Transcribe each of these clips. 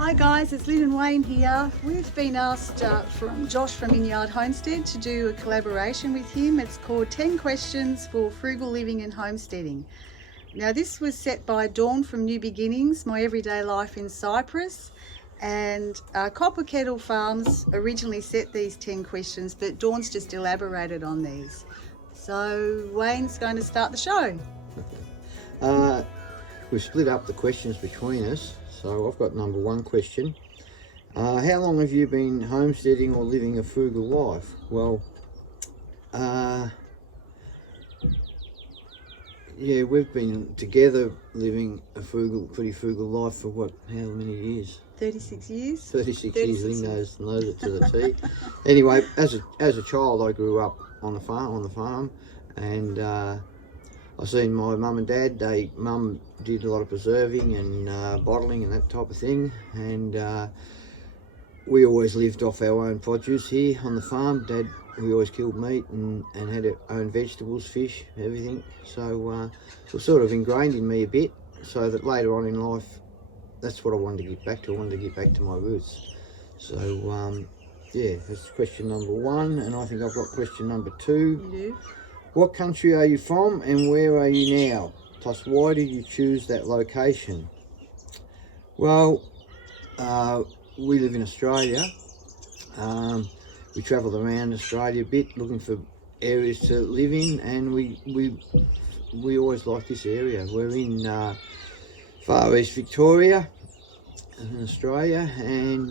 Hi guys, it's Lynn and Wayne here. We've been asked from Josh from Inyayard Homestead to do a collaboration with him. It's called 10 Questions for Frugal Living and Homesteading. Now this was set by Dawn from New Beginnings, My Everyday Life in Cyprus, and Kettle Farms originally set these 10 questions, but Dawn's just elaborated on these. So Wayne's going to start the show. We've split up the questions between us. So I've got number one question. How long have you been homesteading or living a frugal life? Well, yeah, we've been together living a pretty frugal life for how many years? 36 years. 36 years, Lynn knows it to the T. Anyway, as a child I grew up on the farm, and I seen my mum and dad. Mum did a lot of preserving and bottling and that type of thing, and we always lived off our own produce here on the farm. Dad, we always killed meat and had our own vegetables, fish, everything. So it was sort of ingrained in me a bit, so that later on in life, that's what I wanted to get back to. I wanted to get back to my roots. So yeah, that's question number one, and I think I've got question number two. You do? What country are you from and where are you now? Plus, why did you choose that location? Well, we live in Australia. We travel around Australia a bit looking for areas to live in, and we always like this area. We're in far east Victoria in Australia, and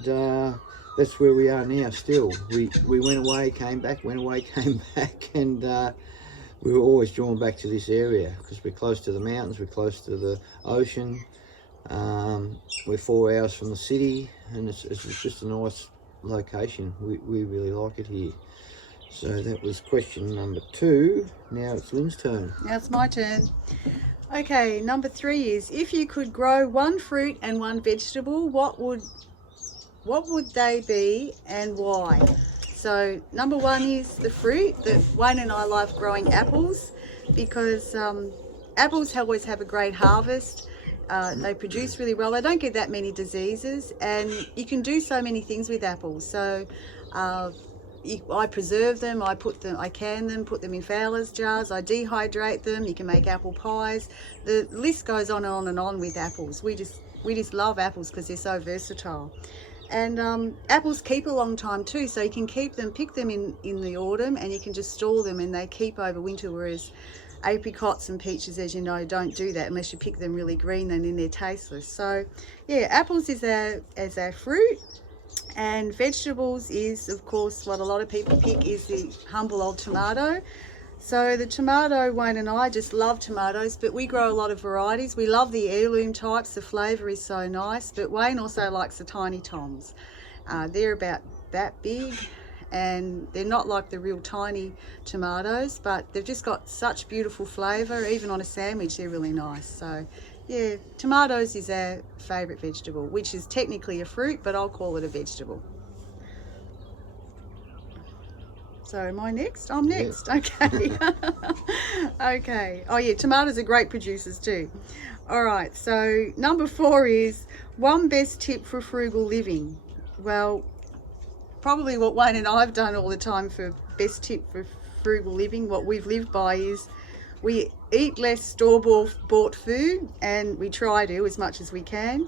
that's where we are now still. We went away, came back, went away, came back, and we were always drawn back to this area because we're close to the mountains, we're close to the ocean, we're 4 hours from the city, and it's just a nice location. We really like it here. So that was question number two. Now it's Lynn's turn. Now it's my turn. Okay, number three is, if you could grow one fruit and one vegetable, what would they be and why? So number one is the fruit. That Wayne and I love growing apples because apples always have a great harvest. They produce really well. They don't get that many diseases, and you can do so many things with apples. So I preserve them, I can them, put them in fowler's jars, I dehydrate them, you can make apple pies. The list goes on and on with apples. We just love apples because they're so versatile. And apples keep a long time too, so you can pick them in the autumn, and you can just store them and they keep over winter, whereas apricots and peaches, as you know, don't do that unless you pick them really green, and then they're tasteless. So yeah, apples is our fruit, and vegetables is, of course, what a lot of people pick is the humble old tomato. So the tomato, Wayne and I just love tomatoes, but we grow a lot of varieties. We love the heirloom types, the flavour is so nice, but Wayne also likes the tiny toms. They're about that big, and they're not like the real tiny tomatoes, but they've just got such beautiful flavour. Even on a sandwich, they're really nice. So yeah, tomatoes is our favourite vegetable, which is technically a fruit, but I'll call it a vegetable. So am I next? I'm next. Yeah. Okay. Okay. Oh yeah, tomatoes are great producers too. All right. So number four is, one best tip for frugal living. Well, probably what Wayne and I have done all the time for best tip for frugal living, what we've lived by, is we eat less store-bought food, and we try to as much as we can.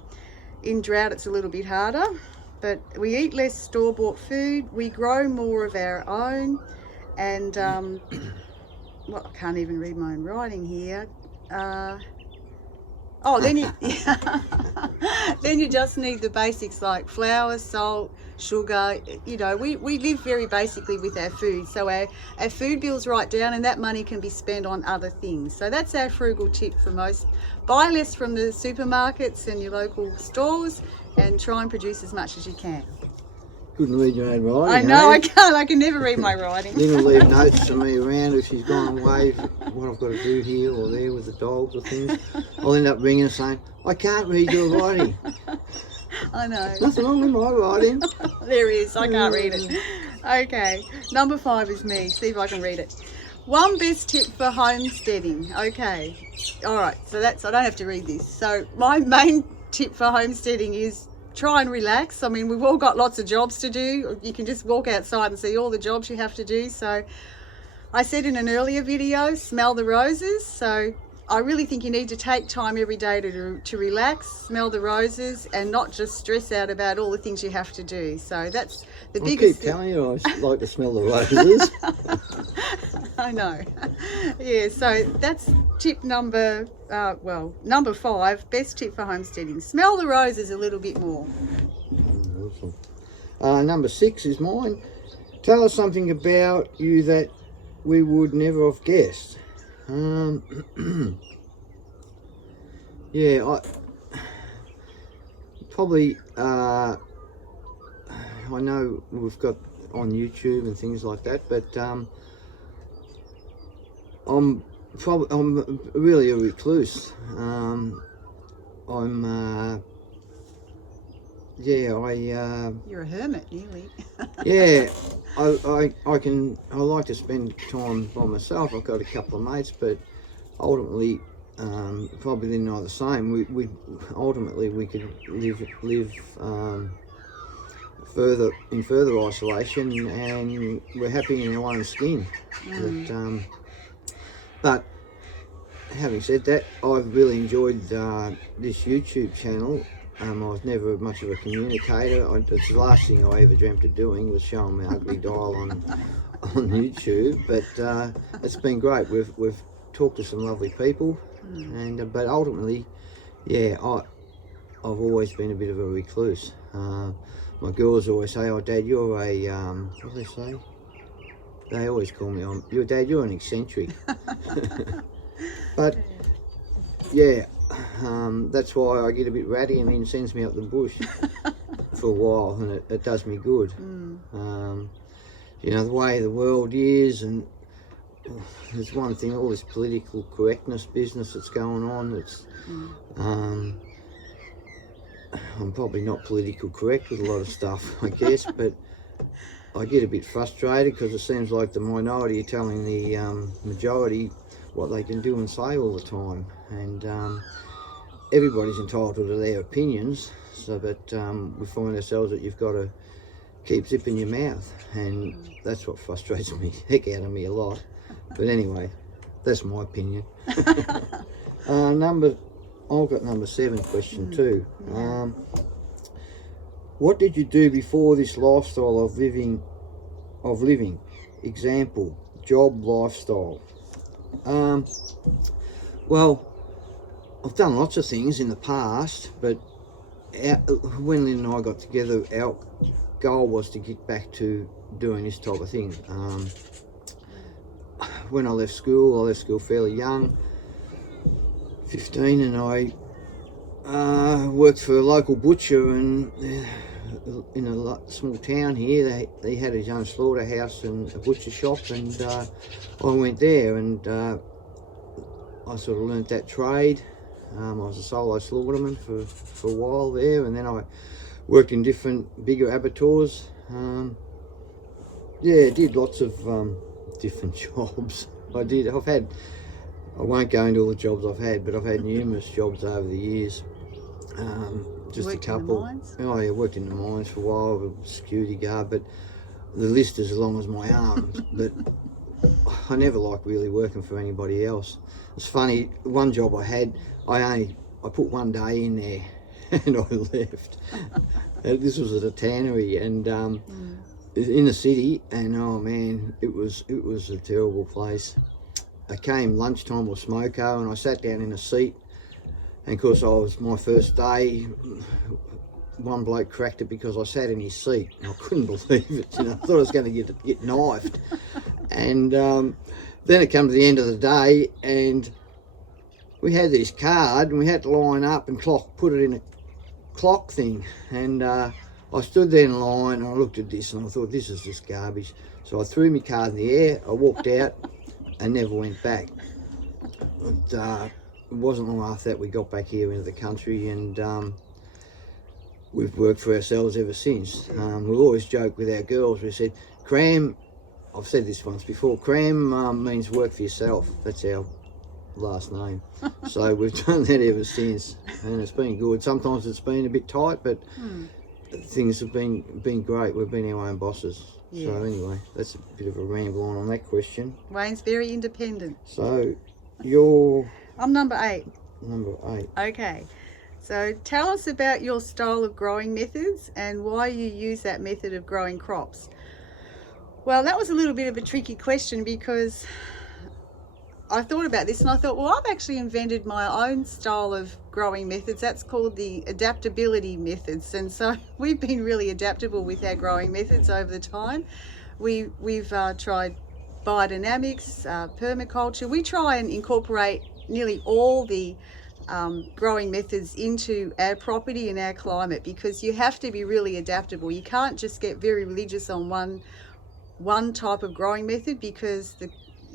In drought, it's a little bit harder. But we eat less store-bought food, we grow more of our own, and well, I can't even read my own writing here. Then you just need the basics like flour, salt, sugar. You know, we live very basically with our food, so our food bill's right down, and that money can be spent on other things. So that's our frugal tip for most. Buy less from the supermarkets and your local stores, and try and produce as much as you can. Couldn't read your own writing. I know, I can't. I can never read my writing. Lynn will leave notes to me around if she's gone away, what I've got to do here or there with the dogs or things. I'll end up ringing and saying, I can't read your writing. I know. Nothing wrong with my writing. There is. I can't read it. Okay. Number 5 is me. See if I can read it. One best tip for homesteading. Okay. All right. So I don't have to read this. So my main tip for homesteading is try and relax. I mean, we've all got lots of jobs to do. You can just walk outside and see all the jobs you have to do. So I said in an earlier video, smell the roses. So I really think you need to take time every day to relax, smell the roses, and not just stress out about all the things you have to do. So that's the biggest I keep telling you I like to smell the roses. I know. Yeah, so that's tip number 5, best tip for homesteading. Smell the roses a little bit more. Awesome. Number 6 is mine. Tell us something about you that we would never have guessed. Yeah, I know we've got on YouTube and things like that, but I'm really a recluse. You're a hermit, nearly. Yeah, I like to spend time by myself. I've got a couple of mates, but ultimately, probably they're not the same. We ultimately we could live further isolation, and we're happy in our own skin. But having said that, I've really enjoyed this YouTube channel. I was never much of a communicator. It's the last thing I ever dreamt of doing was showing my ugly dial on YouTube. But it's been great. We've talked to some lovely people, and but ultimately, yeah, I've always been a bit of a recluse. My girls always say, "Oh, Dad, you're a what do they say?" They always call me, "Your Dad, you're an eccentric." But yeah, that's why I get a bit ratty and then sends me up the bush for a while, and it does me good. You know, the way the world is, and there's one thing, all this political correctness business that's going on. It's I'm probably not politically correct with a lot of stuff, I guess, but I get a bit frustrated because it seems like the minority are telling the majority what they can do and say all the time, and everybody's entitled to their opinions, so that we find ourselves that you've got to keep zipping your mouth, and that's what frustrates me, heck out of me a lot. But anyway, that's my opinion. I've got number 7 question too. What did you do before this lifestyle of living? Example, job, lifestyle. Well, I've done lots of things in the past, but when Lynn and I got together, our goal was to get back to doing this type of thing. When I left school fairly young, 15, and I worked for a local butcher, and in a small town here, they had his own slaughterhouse and a butcher shop, and I went there, and I sort of learnt that trade. I was a solo slaughterman for a while there, and then I worked in different bigger abattoirs. Yeah, did lots of different jobs. I won't go into all the jobs I've had, but I've had numerous jobs over the years. Just worked a couple. In the mines? Oh, I worked in the mines for a while, a security guard, but the list is as long as my arms. But I never liked really working for anybody else. It's funny, one job I had, I put one day in there and I left. This was at a tannery, and in the city, and oh man, it was a terrible place. I came lunchtime with smoko, and I sat down in a seat, and of course my first day, one bloke cracked it because I sat in his seat, and I couldn't believe it. You know, I thought I was going to get knifed. And then it come to the end of the day, and we had this card, and we had to line up and put it in a clock thing, and I stood there in line, and I looked at this, and I thought, this is just garbage. So I threw my card in the air, I walked out, and never went back. But it wasn't long after that we got back here into the country, and we've worked for ourselves ever since. We've always joked with our girls, we said, cram, I've said this once before, cram means work for yourself. That's our last name. So we've done that ever since, and it's been good. Sometimes it's been a bit tight, but things have been great. We've been our own bosses. Yeah. So anyway, that's a bit of a ramble on that question. Wayne's very independent. So you're I'm number 8. number 8. Okay. So tell us about your style of growing methods and why you use that method of growing crops. Well, that was a little bit of a tricky question because I thought about this and I thought, well, I've actually invented my own style of growing methods. That's called the adaptability methods. And so we've been really adaptable with our growing methods over the time. We've tried biodynamics, permaculture. We try and incorporate nearly all the growing methods into our property and our climate, because you have to be really adaptable. You can't just get very religious on one type of growing method, because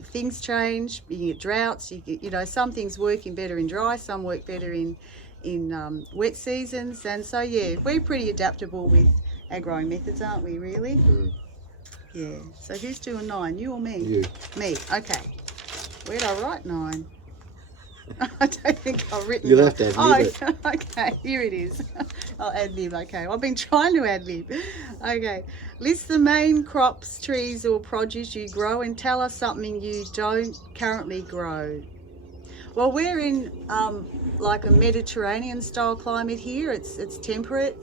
things change. You get droughts, you know, some things working better in dry, some work better in wet seasons. And so yeah, we're pretty adaptable with our growing methods, aren't we, really? Yeah. So who's doing 9, you or me? You. Me. Okay. Where'd I write 9? I don't think I've written You'll it. have to ad-lib it. Okay, here it is. I'll ad-lib. Okay, I've been trying to ad-lib. Okay, list the main crops, trees or produce you grow and tell us something you don't currently grow. Well, we're in like a Mediterranean style climate here. It's temperate,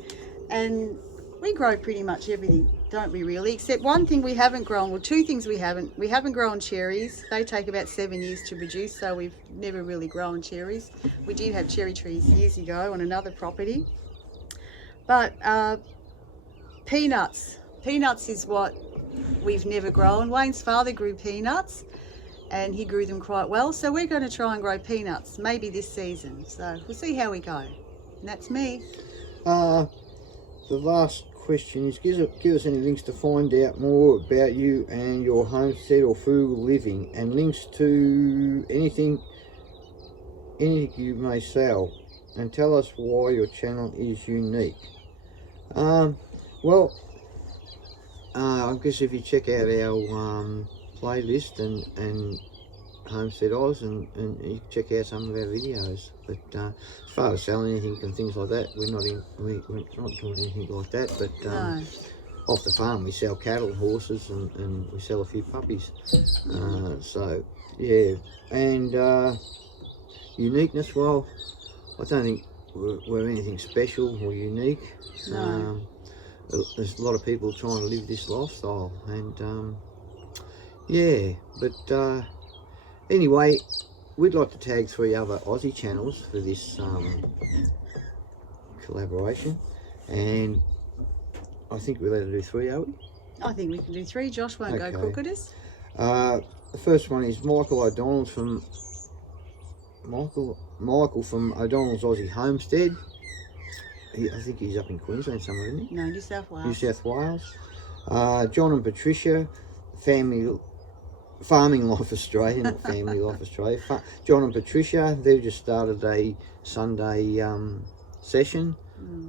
and we grow pretty much everything, don't we, really? Except one thing we haven't grown, well, 2 things we haven't. We haven't grown cherries. They take about 7 years to produce, so we've never really grown cherries. We did have cherry trees years ago on another property. But peanuts. Peanuts is what we've never grown. Wayne's father grew peanuts, and he grew them quite well. So we're going to try and grow peanuts, maybe this season. So we'll see how we go. And that's me. The last question is, give us any links to find out more about you and your homestead or frugal living, and links to anything you may sell, and tell us why your channel is unique. Well, I guess if you check out our playlist and Homestead Oz, and you can check out some of our videos. But as far as selling anything and things like that, we're not doing anything like that. But No. off the farm we sell cattle, horses, and we sell a few puppies. So yeah, and uniqueness, well, I don't think we're anything special or unique. No. There's a lot of people trying to live this lifestyle, and yeah, but anyway, we'd like to tag 3 other Aussie channels for this collaboration, and I think we're allowed to do 3, are we? I think we can do 3. Josh won't go crook at us. The first one is Michael O'Donnell from Michael from O'Donnell's Aussie Homestead. I think he's up in Queensland somewhere, isn't he? No, New South Wales. New South Wales. John and Patricia, Farming Life Australia, not Family Life Australia. John and Patricia, they've just started a Sunday session.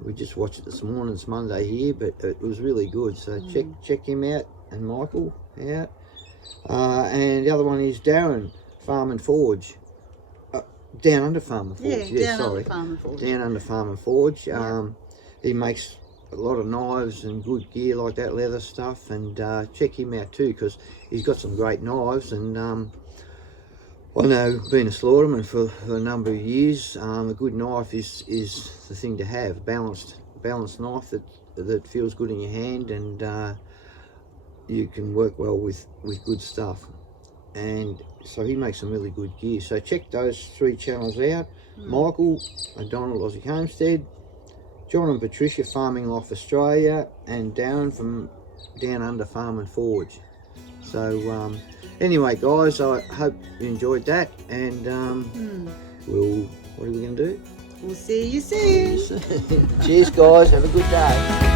We just watched it this morning. It's Monday here, but it was really good. So check him out, and Michael out. And the other one is Darren, Farm and Forge. Down Under Farm and Forge. Yeah, Down Under Farm and Forge. Down Under Farm and Forge. He makes a lot of knives and good gear like that, leather stuff, and check him out too, because he's got some great knives. And I know, being a slaughterman for a number of years, a good knife is the thing to have. Balanced knife that feels good in your hand, and you can work well with good stuff. And so he makes some really good gear. So check those 3 channels out. Michael O'Donnell Aussie Homestead, John and Patricia Farming Life Australia, and Darren from Down Under Farm and Forge. So anyway guys, I hope you enjoyed that, and what are we going to do? We'll see you soon. Cheers guys, have a good day.